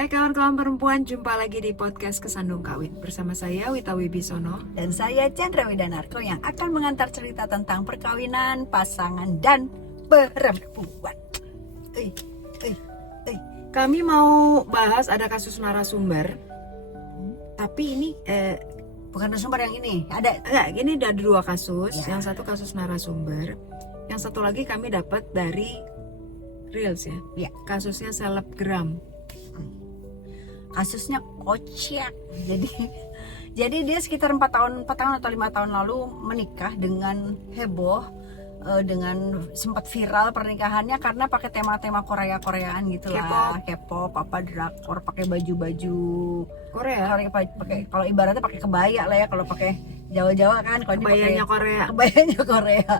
Hai kawan-kawan perempuan, jumpa lagi di podcast Kesandung Kawin bersama saya Wita Wibisono Dan saya Chandra Widanarko yang akan mengantar cerita tentang perkawinan, pasangan, dan perempuan. Eh. Kami mau bahas ada kasus narasumber, tapi ini Bukan narasumber yang ini, ada. enggak, gini ada dua kasus. Ya. Yang satu kasus narasumber, yang satu lagi kami dapat dari Reels ya. Ya. Kasusnya selebgram. Kasusnya kocak. Jadi dia sekitar 4 tahun atau 5 tahun lalu menikah dengan heboh, dengan sempat viral pernikahannya karena pakai tema-tema Koreaan gitu lah, K-pop, apa drakor, pakai baju-baju Korea. pakai kalau ibaratnya pakai kebaya lah ya, kalau pakai Jawa-Jawa kan, kalau Kebayanya Korea. kebayanya Korea.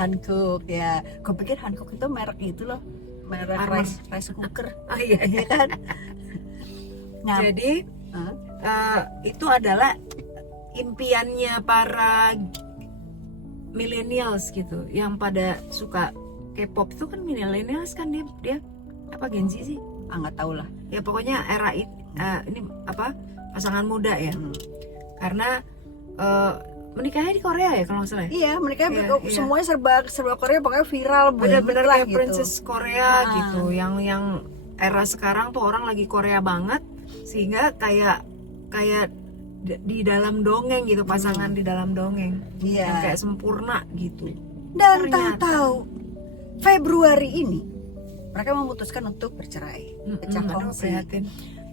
Hankook. Ya, gue pikir Hankook itu merek itu loh, merek Armor. rice cooker. Oh iya. Iya kan? Nah, Jadi Hah? itu adalah impiannya para millennials gitu, yang pada suka K-pop itu kan millennials kan, dia apa Gen Z sih? nggak tahu lah. Ya pokoknya era ini apa pasangan muda ya. Karena menikahnya di Korea ya kalau nggak salah ya? Iya, mereka Iya. semuanya serba Korea, pokoknya viral Bener-bener lah kayak gitu. princess Korea gitu, yang era sekarang tuh orang lagi Korea banget, sehingga kayak di dalam dongeng gitu, pasangan di dalam dongeng yang Iya. kayak sempurna gitu. Dan Ternyata. tahu Februari ini mereka memutuskan untuk bercerai, pecah Aduh, kongsi. prihatin.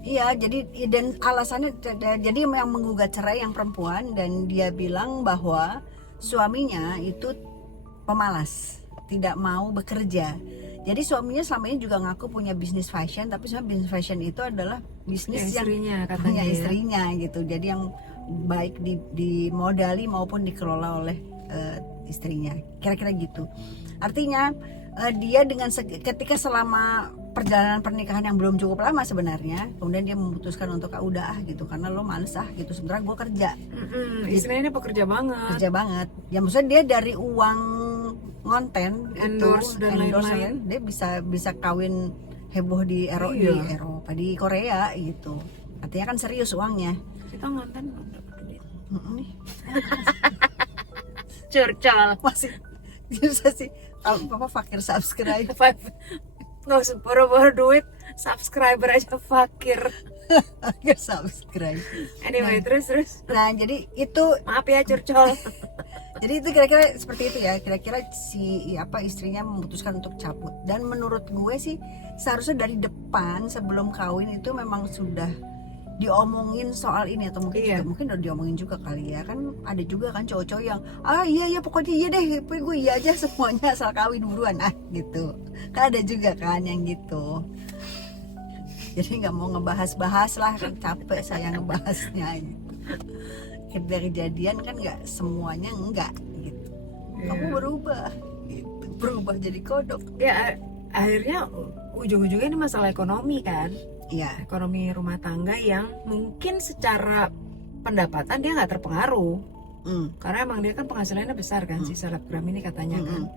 Iya, jadi dan alasannya jadi yang menggugat cerai yang perempuan, dan dia bilang bahwa suaminya itu pemalas, tidak mau bekerja. Jadi suaminya selama ini juga ngaku punya bisnis fashion, tapi sebenarnya bisnis fashion itu adalah bisnis Ya, yang istrinya katanya punya ya. istrinya gitu. Jadi yang baik dimodali maupun dikelola oleh istrinya. Kira-kira gitu. Artinya dia dengan ketika selama perjalanan pernikahan yang belum cukup lama sebenarnya, kemudian dia memutuskan untuk udah gitu, karena lo males gitu, sebenarnya gue kerja. Istrinya ini pekerja banget. Kerja banget. Ya maksudnya dia dari uang ngonten Endorse itu, dan lain-lain. dia bisa kawin heboh di Iya. Eropa, di Korea gitu. Artinya kan serius uangnya. Kita ngonten nih. Nih, Curcol. masih bisa sih apa fakir subscribe. Nggak usah boro-boro duit, subscriber aja fakir. Fakir subscribe. Anyway, terus. Nah, jadi itu Maaf ya curcol. Jadi itu kira-kira seperti itu ya. Kira-kira istrinya memutuskan untuk cabut. Dan menurut gue sih seharusnya dari depan sebelum kawin itu memang sudah diomongin soal ini, atau mungkin Iya. mungkin udah diomongin juga kali ya. Kan ada juga kan cowok-cowok yang iya pokoknya iya deh, pokoknya gue iya aja semuanya asal kawin buruan gitu. Kan ada juga kan yang gitu. Jadi nggak mau ngebahas-bahas lah, kan capek saya ngebahasnya gitu. Kejadian kan nggak semuanya enggak gitu. Kamu berubah gitu. Berubah jadi kodok. Ya akhirnya ujung-ujungnya ini masalah ekonomi kan. Iya. Ekonomi rumah tangga yang mungkin secara pendapatan dia nggak terpengaruh. Karena emang dia kan penghasilannya besar kan, si selebgram ini katanya kan.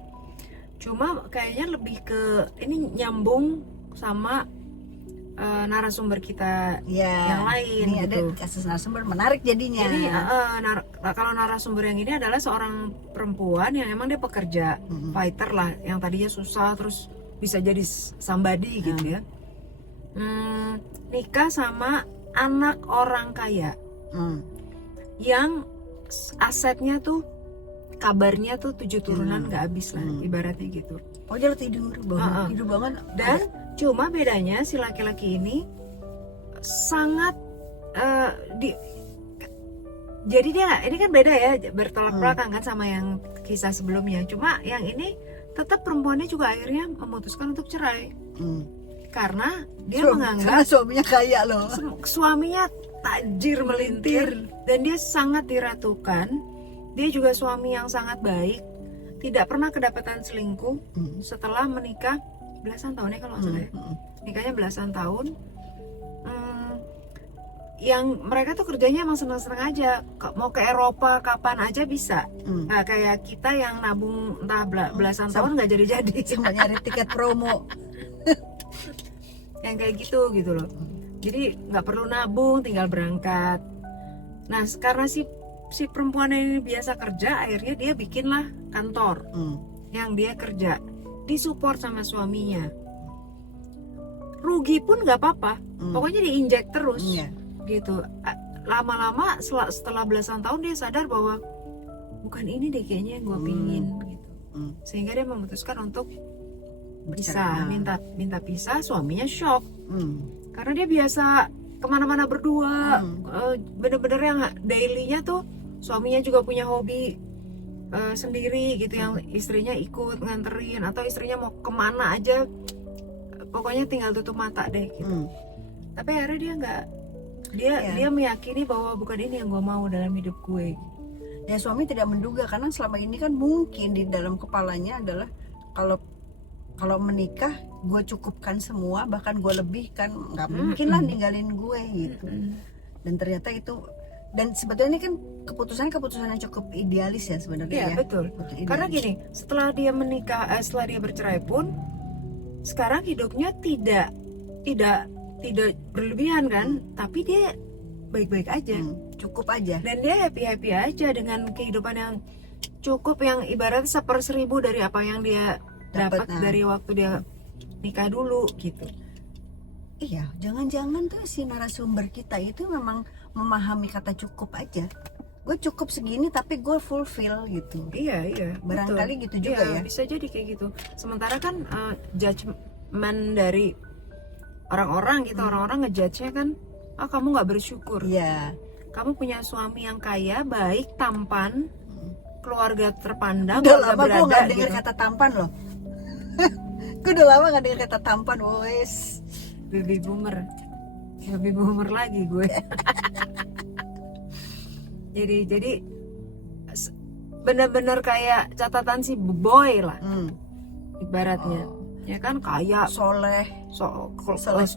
Cuma kayaknya lebih ke ini nyambung sama narasumber kita yang lain Ini gitu. ada kasus narasumber menarik jadinya. Jadi kalau narasumber yang ini adalah seorang perempuan yang emang dia pekerja, fighter lah, yang tadinya susah terus bisa jadi somebody gitu ya. Nikah sama anak orang kaya yang asetnya tuh kabarnya tuh 7 turunan nggak habis lah, ibaratnya gitu. Oh, dia tidur banget. Dan cuma bedanya si laki-laki ini sangat jadi dia ini kan beda ya, bertolak belakang kan sama yang kisah sebelumnya. Cuma yang ini tetap perempuannya juga akhirnya memutuskan untuk cerai karena dia menganggap karena suaminya kaya loh. suaminya tajir melintir dan dia sangat diratukan. Dia juga suami yang sangat baik, tidak pernah kedapatan selingkuh setelah menikah belasan tahun ya kalau nggak salah ya. Nikahnya belasan tahun. Yang mereka tuh kerjanya emang seneng-seneng aja, mau ke Eropa kapan aja bisa. Nah, kayak kita yang nabung entah belasan tahun nggak jadi-jadi. Cuma nyari tiket promo. Ya yang kayak gitu loh. Jadi nggak perlu nabung, tinggal berangkat. Nah karena si perempuan ini biasa kerja, akhirnya dia bikinlah kantor yang dia kerja, disupport sama suaminya. Rugi pun nggak apa-apa, pokoknya diinjek terus gitu. Lama-lama setelah belasan tahun dia sadar bahwa bukan ini deh kayaknya yang gue pingin gitu. Sehingga dia memutuskan untuk pisah, minta pisah. Suaminya shock karena dia biasa kemana-mana berdua, bener-bener yang dailynya tuh suaminya juga punya hobi sendiri gitu, yang istrinya ikut nganterin atau istrinya mau kemana aja pokoknya tinggal tutup mata deh gitu. Tapi akhirnya dia nggak, dia meyakini bahwa bukan ini yang gue mau dalam hidup gue. Ya suami tidak menduga, karena selama ini kan mungkin di dalam kepalanya adalah kalau menikah gue cukupkan semua, bahkan gue lebihkan, nggak mungkin lah ninggalin gue gitu. Dan ternyata itu, dan sebetulnya kan keputusan yang cukup idealis ya sebenarnya. Iya betul. Karena gini, setelah dia menikah, setelah dia bercerai pun, sekarang hidupnya tidak berlebihan kan, tapi dia baik-baik aja, cukup aja, dan dia happy aja dengan kehidupan yang cukup, yang ibarat 1/1000 dari apa yang dia dapat dari waktu dia nikah dulu gitu. Iya, jangan-jangan tuh si narasumber kita itu memang memahami kata cukup aja. Gue cukup segini tapi gue fulfill gitu. Iya barangkali betul. Gitu juga ya. Bisa jadi kayak gitu. Sementara kan judgement dari orang-orang gitu, orang-orang ngejudge-nya kan, kamu nggak bersyukur. Iya. Kamu punya suami yang kaya, baik, tampan, keluarga terpandang. Udah lama gue nggak gitu. dengar kata tampan loh. Gue udah lama nggak dengar kata tampan, wes. Baby boomer lagi gue. jadi benar-benar kayak catatan si boy lah, ibaratnya. Ya kan, kaya, soleh,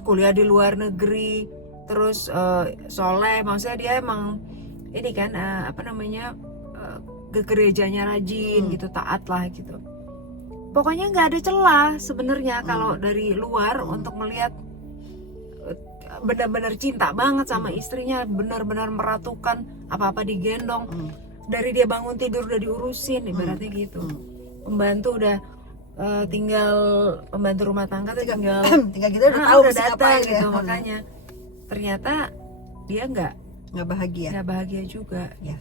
kuliah di luar negeri, terus soleh, maksudnya dia emang ini kan ke gerejanya rajin gitu, taat lah gitu. Pokoknya nggak ada celah sebenarnya kalau dari luar untuk melihat benar-benar cinta banget sama istrinya, benar-benar meratukan, apa-apa digendong, dari dia bangun tidur udah diurusin, ibaratnya gitu. Pembantu udah tinggal pembantu rumah tangga tuh tinggal gitu udah tahu udah datang gitu. ya. Makanya ternyata dia nggak bahagia juga ya.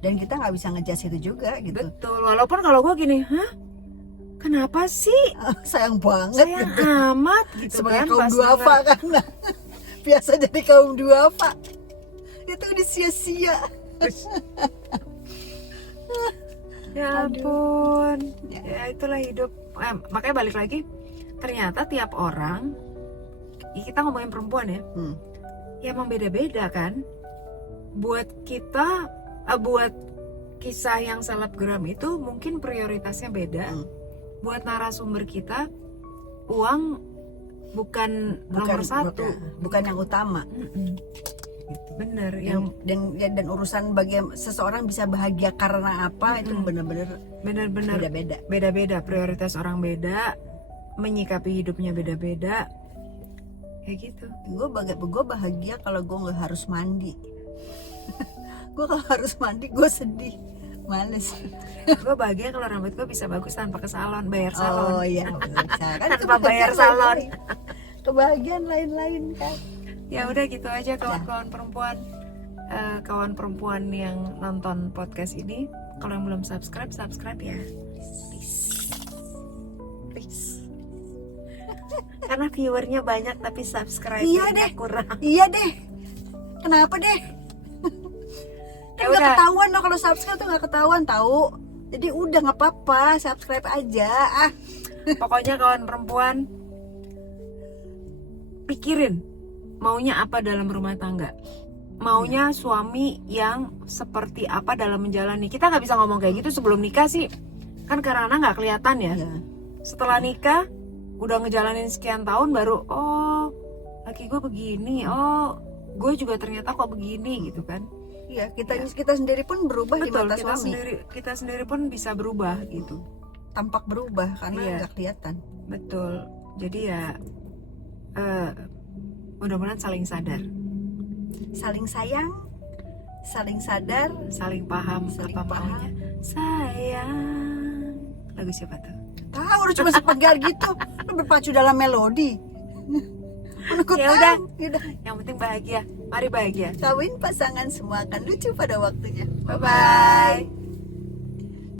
Dan kita nggak bisa ngejudge itu juga gitu. Betul, walaupun kalau gue gini, kenapa sih sayang banget gitu. Amat gitu. Sebagai kaum duafa kan biasa jadi kaum duafa itu udah sia-sia. Ya ampun, ya itulah hidup. Makanya balik lagi, ternyata tiap orang, kita ngomongin perempuan ya, ya emang beda-beda kan. Buat kita, buat kisah yang selebgram itu mungkin prioritasnya beda. Buat narasumber kita, uang bukan nomor satu, bukan yang utama. Gitu. Bener, dan urusan bagaimana seseorang bisa bahagia karena apa, itu benar-benar beda-beda, prioritas orang beda, menyikapi hidupnya beda-beda, kayak gitu. Gue bahagia kalau gue nggak harus mandi. Gue kalau harus mandi gue sedih, males. Gue bahagia kalau rambut gue bisa bagus tanpa ke salon, bayar salon. Oh iya, kan tanpa bayar salon. Kebahagiaan lain-lain kan. Ya udah gitu aja kawan-kawan perempuan, kawan perempuan yang nonton podcast ini. Kalau yang belum subscribe ya, please. Karena viewernya banyak tapi subscribe-nya kurang. Iya deh, kenapa deh? Kan nggak ketahuan loh kalau subscribe tuh, nggak ketahuan tahu. Jadi udah nggak apa-apa, subscribe aja. Pokoknya kawan perempuan, pikirin maunya apa dalam rumah tangga, maunya suami yang seperti apa dalam menjalani. Kita nggak bisa ngomong kayak gitu sebelum nikah sih, kan karena nggak kelihatan ya. Setelah nikah udah ngejalanin sekian tahun baru, oh laki gue begini, oh gue juga ternyata kok begini gitu kan. Iya, kita sendiri pun berubah. Betul, di mata suami. Kita sendiri pun bisa berubah gitu, tampak berubah karena nggak kelihatan. Betul, jadi ya mudah-mudahan saling sadar, saling sayang, saling sadar, saling paham saling apa paham. maunya. Sayang, lagu siapa tuh? Tahu udah cuma sepegar gitu, lu berpacu dalam melodi. Menurut Ya udah. udah. Yang penting bahagia, mari bahagia. Kawin pasangan semua akan lucu pada waktunya. Bye bye.